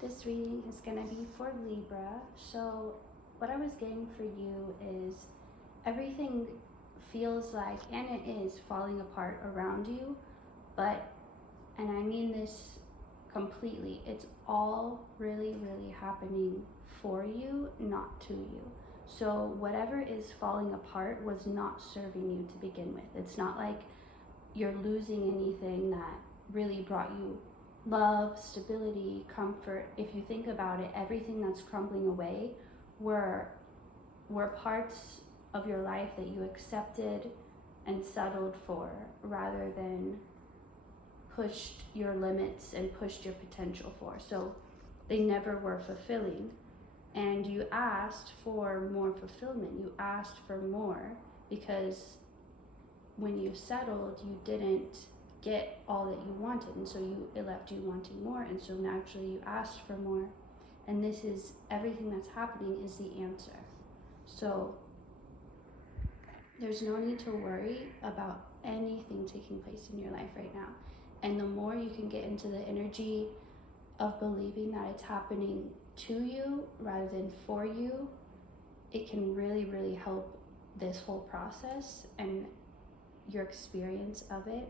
This reading is going to be for Libra. So, what I was getting for you is everything feels like, and it is, falling apart around you, but, and I mean this completely, it's all really, really happening for you, not to you. So, whatever is falling apart was not serving you to begin with. It's not like you're losing anything that really brought you love, stability, comfort. If you think about it, everything that's crumbling away were parts of your life that you accepted and settled for, rather than pushed your limits and pushed your potential for. So they never were fulfilling. And you asked for more fulfillment. You asked for more because when you settled, you didn't get all that you wanted, and so it left you wanting more, and so naturally you asked for more. And this is everything that's happening is the answer. So there's no need to worry about anything taking place in your life right now. And the more you can get into the energy of believing that it's happening to you rather than for you, it can really, really help this whole process and your experience of it.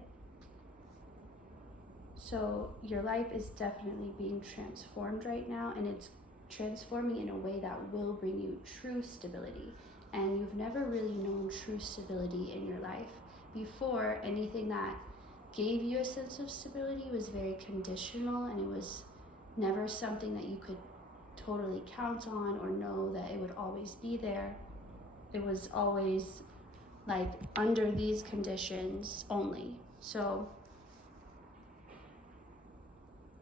So your life is definitely being transformed right now, and it's transforming in a way that will bring you true stability. And you've never really known true stability in your life before. Anything that gave you a sense of stability was very conditional, and it was never something that you could totally count on or know that it would always be there. It was always like under these conditions only. So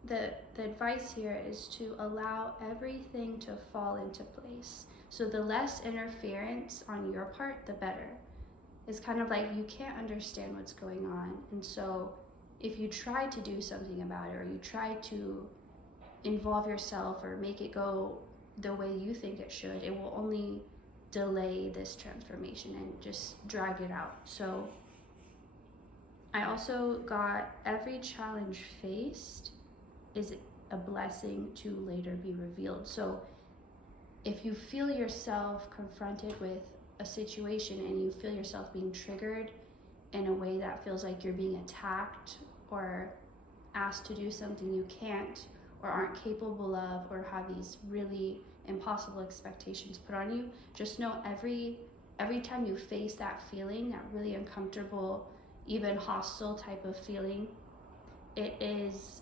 the advice here is to allow everything to fall into place. So the less interference on your part, the better. It's kind of like you can't understand what's going on, and so if you try to do something about it, or you try to involve yourself or make it go the way you think it should, it will only delay this transformation and just drag it out. So I also got every challenge faced is a blessing to later be revealed. So if you feel yourself confronted with a situation and you feel yourself being triggered in a way that feels like you're being attacked or asked to do something you can't or aren't capable of, or have these really impossible expectations put on you, just know every time you face that feeling, that really uncomfortable, even hostile type of feeling, it is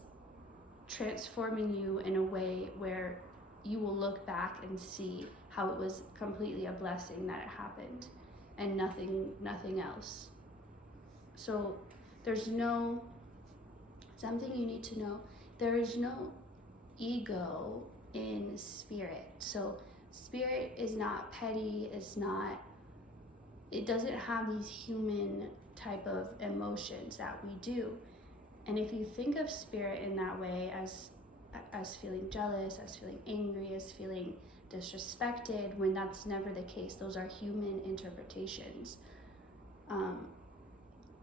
transforming you in a way where you will look back and see how it was completely a blessing that it happened and nothing else. So there's something you need to know, there is no ego in spirit. So spirit is not petty, it doesn't have these human type of emotions that we do. And if you think of spirit in that way, as feeling jealous, as feeling angry, as feeling disrespected, when that's never the case, those are human interpretations.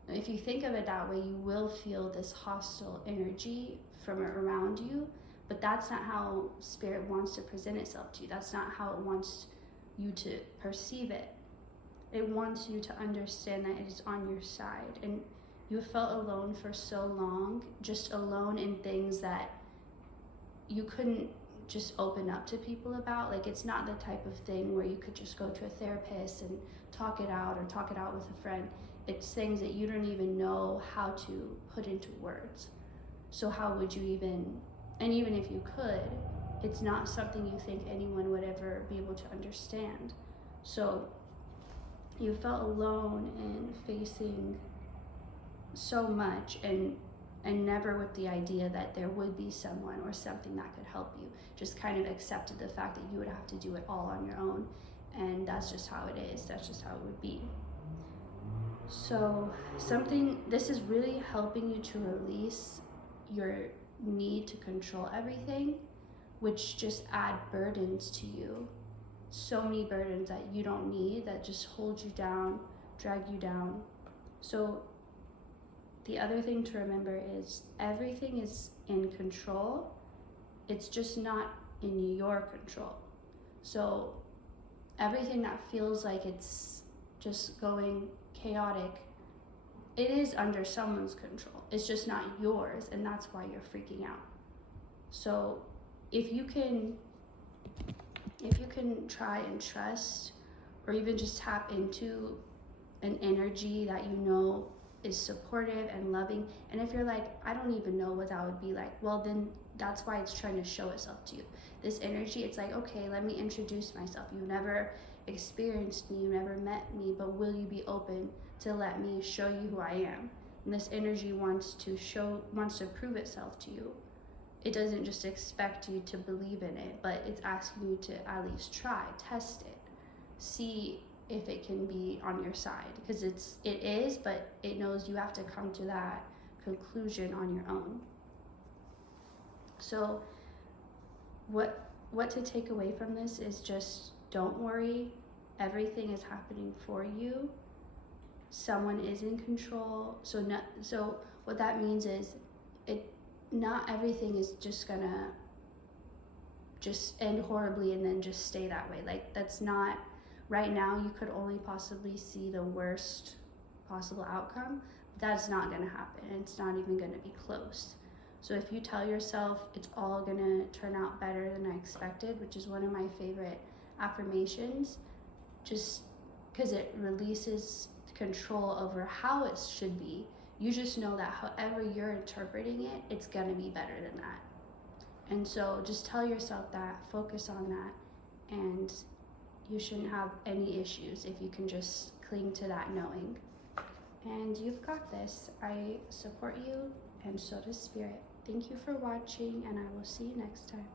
If you think of it that way, you will feel this hostile energy from around you, but that's not how spirit wants to present itself to you. That's not how it wants you to perceive it. It wants you to understand that it is on your side. And you felt alone for so long, just alone in things that you couldn't just open up to people about. Like, it's not the type of thing where you could just go to a therapist and talk it out with a friend. It's things that you don't even know how to put into words. So how would you even, and even if you could, it's not something you think anyone would ever be able to understand. So you felt alone and facing so much, and never with the idea that there would be someone or something that could help you. Just kind of accepted the fact that you would have to do it all on your own, and that's just how it is. That's just how it would be. So this is really helping you to release your need to control everything, which just add burdens to you. So many burdens that you don't need, that just hold you down, drag you down. So the other thing to remember is everything is in control. it's just not in your control. So everything that feels like it's just going chaotic, it is under someone's control. It's just not yours, and that's why you're freaking out. So if you can try and trust, or even just tap into an energy that you know is supportive and loving. And if you're like, I don't even know what that would be like, well, then that's why it's trying to show itself to you. This energy, it's like, okay, let me introduce myself. You never experienced me, you never met me, but will you be open to let me show you who I am? And this energy wants to prove itself to you. It doesn't just expect you to believe in it, but it's asking you to at least try, test it, see if it can be on your side, because it is, but it knows you have to come to that conclusion on your own. So what to take away from this is just don't worry. Everything is happening for you. Someone is in control. So what that means is not everything is just gonna just end horribly and then just stay that way. Like, that's not, right now you could only possibly see the worst possible outcome. That's not gonna happen. It's not even gonna be close. So if you tell yourself it's all gonna turn out better than I expected, which is one of my favorite affirmations, just because it releases control over how it should be. You just know that however you're interpreting it, it's gonna be better than that. And so just tell yourself that, focus on that, and you shouldn't have any issues if you can just cling to that knowing. And you've got this. I support you, and so does Spirit. Thank you for watching, and I will see you next time.